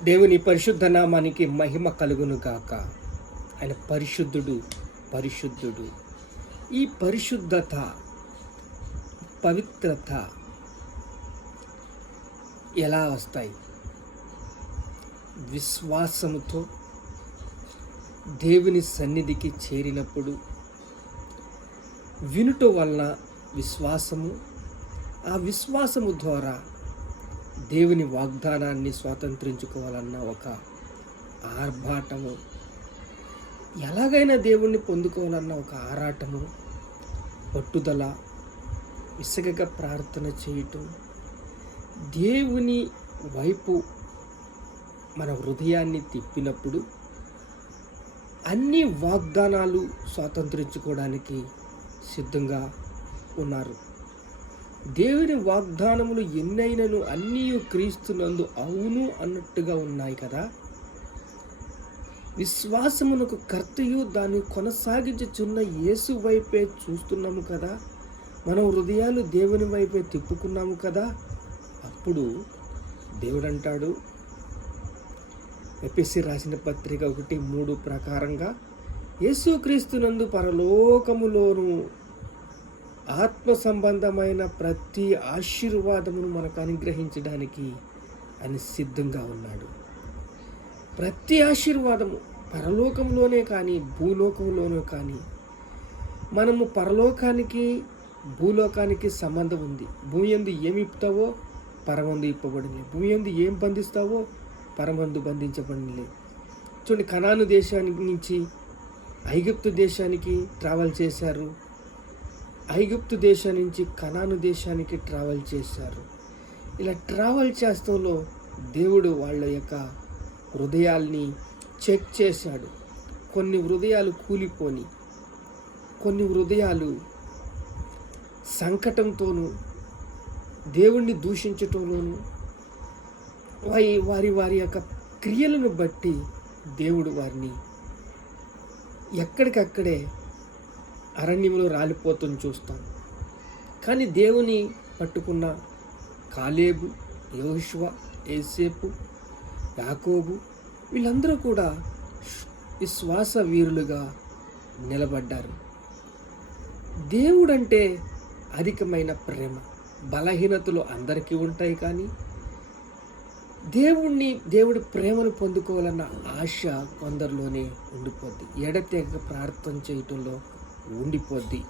దేవుని పరిశుద్ధ నామానికి మహిమ కలుగును గాక. ఆయన పరిశుద్ధుడు, పరిశుద్ధుడు. ఈ పరిశుద్ధత, పవిత్రత ఎలా వస్తాయి? విశ్వాసముతో దేవుని సన్నిధికి చేరినప్పుడు వినుట వలన విశ్వాసము, ఆ విశ్వాసము ద్వారా దేవుని వాగ్దానాన్ని స్వాతంత్రించుకోవాలన్న ఒక ఆర్భాటము, ఎలాగైనా దేవుణ్ణి పొందుకోవాలన్న ఒక ఆరాటము, పట్టుదల, విసగక ప్రార్థన చేయటం, దేవుని వైపు మన హృదయాన్ని తిప్పినప్పుడు అన్ని వాగ్దానాలు స్వాతంత్రించుకోవడానికి సిద్ధంగా ఉన్నారు. దేవుని వాగ్దానములు ఎన్నైనను అన్నీ క్రీస్తునందు అవును అన్నట్టుగా ఉన్నాయి కదా. విశ్వాసమునకు కర్తయు దాన్ని కొనసాగించుచున్న యేసు వైపే చూస్తున్నాము కదా. మన హృదయాలు దేవుని వైపే తిప్పుకున్నాము కదా. అప్పుడు దేవుడు అంటాడు, ఎఫెసీ రాసిన పత్రిక 1:3 ప్రకారంగా, యేసుక్రీస్తునందు పరలోకములోను ఆత్మ సంబంధమైన ప్రతి ఆశీర్వాదమును మనకు అనుగ్రహించడానికి ఆయన సిద్ధంగా ఉన్నాడు. ప్రతి ఆశీర్వాదము పరలోకంలోనే కానీ భూలోకంలోనే కానీ, మనము పరలోకానికి భూలోకానికి సంబంధం ఉంది. భూమి యందు ఏమి ఇప్పుతావో పరమందు ఇప్పబడింది, భూమి యందు ఏం బంధిస్తావో పరమందు బంధించబడింది. చూడండి, కనాను దేశానికి నుంచి ఐగుప్తు దేశానికి ట్రావెల్ చేశారు, ఐగుప్తు దేశం నుంచి కనాను దేశానికి ట్రావెల్ చేశారు. ఇలా ట్రావెల్ చేస్తూలో దేవుడు వాళ్ళ యొక్క హృదయాల్ని చెక్ చేశాడు. కొన్ని హృదయాలు కూలిపోని, కొన్ని హృదయాలు సంకటంతోనూ దేవుణ్ణి దూషించటంలోనూ వారి యొక్క క్రియలను బట్టి దేవుడు వారిని ఎక్కడికక్కడే అరణ్యంలో రాలిపోతుంది చూస్తాం. కానీ దేవుని పట్టుకున్న కాలేబు, యోషువ, యోసేపు, యాకోబు వీళ్ళందరూ కూడా విశ్వాస వీరులుగా నిలబడ్డారు. దేవుడంటే అధికమైన ప్రేమ. బలహీనతలు అందరికీ ఉంటాయి, కానీ దేవుడి ప్రేమను పొందుకోవాలన్న ఆశ కొందరిలోనే ఉండిపోద్ది. ఎడతెగక ప్రార్థన చేయటంలో ఉండిపోద్ది.